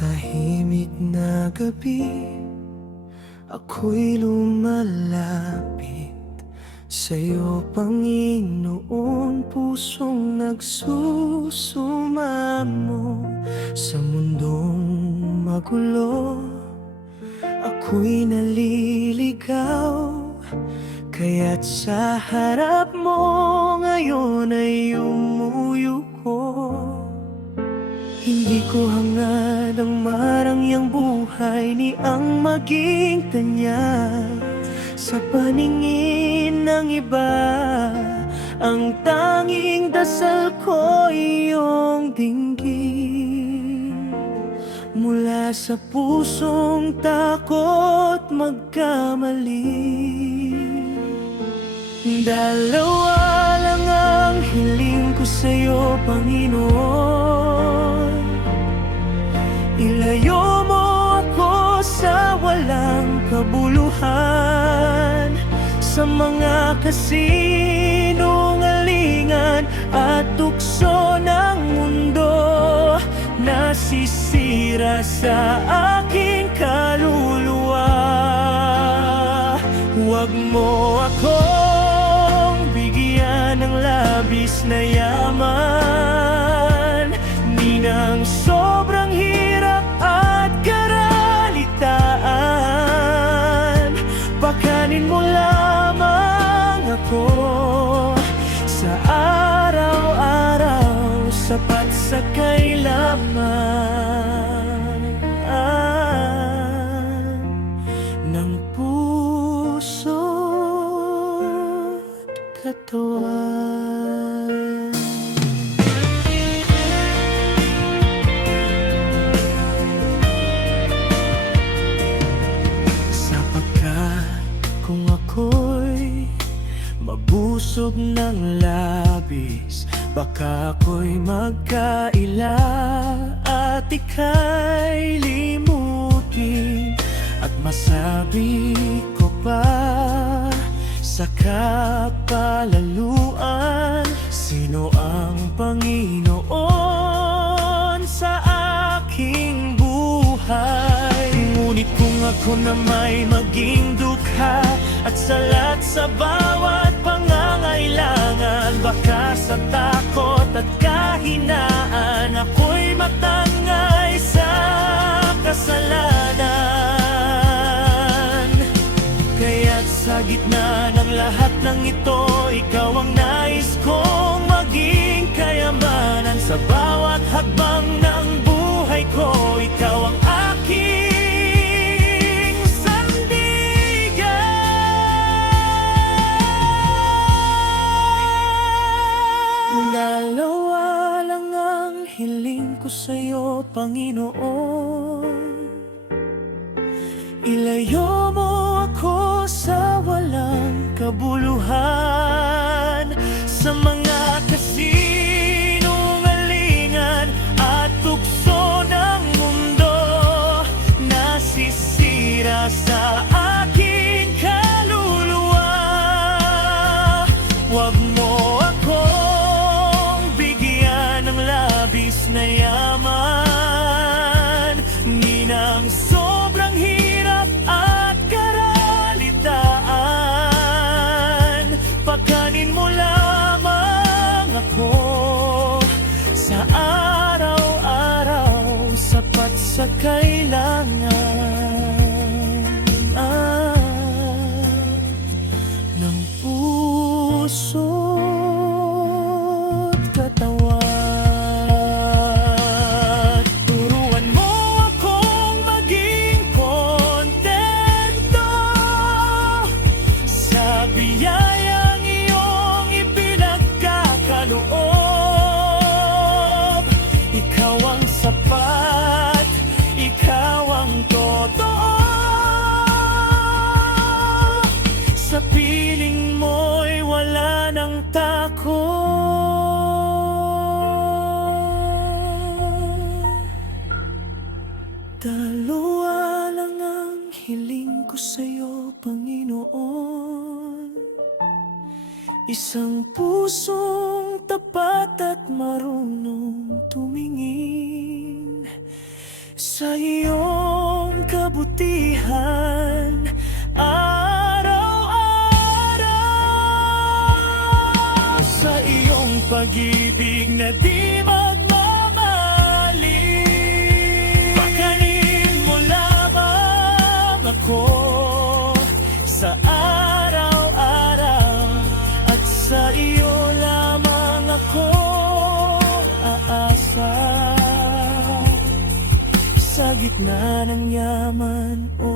tahimik na gabi, ako'y lumalapit sa'yo, Panginoon. Pusong nagsusumamo sa mundong magulo, ako'y naliligaw. Kaya't sa harap mo ngayon ay umuyuko. Hindi ko hangad ang marangyang buhay ni ang maging tanya sa paningin ng iba. Ang tanging dasal ko iyong dinggin, mula sa pusong takot magkamali. Dalawa lang ang hiling ko sa'yo, Panginoon. Ilayo mo ako sa walang kabuluhan, sa mga kasinungalingan at tukso ng mundo, nasisira sa aking kaluluwa. Huwag mo akong bigyan ng labis na yaman, ni ng sobrang hirap at karalitaan. Pakanin mo lamang ako sa araw-araw, sapat sa kailangan ng puso't katawan. Sapagkat kung ako'y mabusog ng labis, baka ako'y magkaila at ika'y limutin, at masabi ko pa sa kapalaluan, sino ang Panginoon sa aking buhay. Ngunit kung ako na may maging dukha at salat sa bawat pangangailangan, baka sa takot at kahinaan ako'y matangay sa kasalanan. Kaya't sa gitna ng lahat ng ito, ikaw ang nais kong maging kayamanan. Sa bawat hakbang ng buhay ko, ikaw ang aking sandigan. Dalawa lang ang hiling ko sa'yo, Panginoon. Ilayo mo ako sa walang kabuluhan, sa mga kasinungalingan at tukso ng mundo, nasisira sa aking kaluluwa. Huwag mo akong bigyan ng labis na yaman, ni ng sobrang hirap at karalitaan. Pagkanin mo lamang ako sa araw-araw, sapat sa kailangan ng puso't katawan. Turuan mo akong maging kontento sa biyayang iyong ipinagkakaloob. Ikaw ang sapat, ikaw ang totoo. Sa piling mo'y wala ng takot. Dalawa lang ang hiling ko sa'yo, Panginoon. Isang pusong tapat at marunong tumingin sa iyong kabutihan araw-araw, sa iyong pag-ibig na di magmamali. Pakanin mo lamang ako sa araw-araw, at sa iyo lamang ako aasa. Sa gitna ng yaman o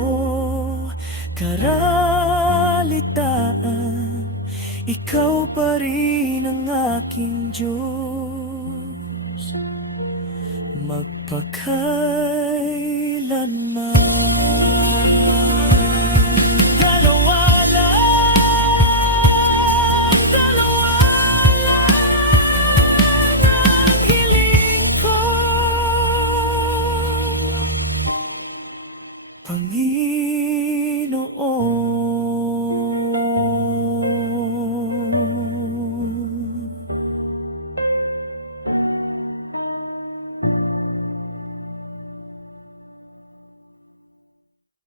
karalitaan, ikaw pa rin ang aking Diyos magpakailanman. Dalawa lang ang hiling ko, Panginoon.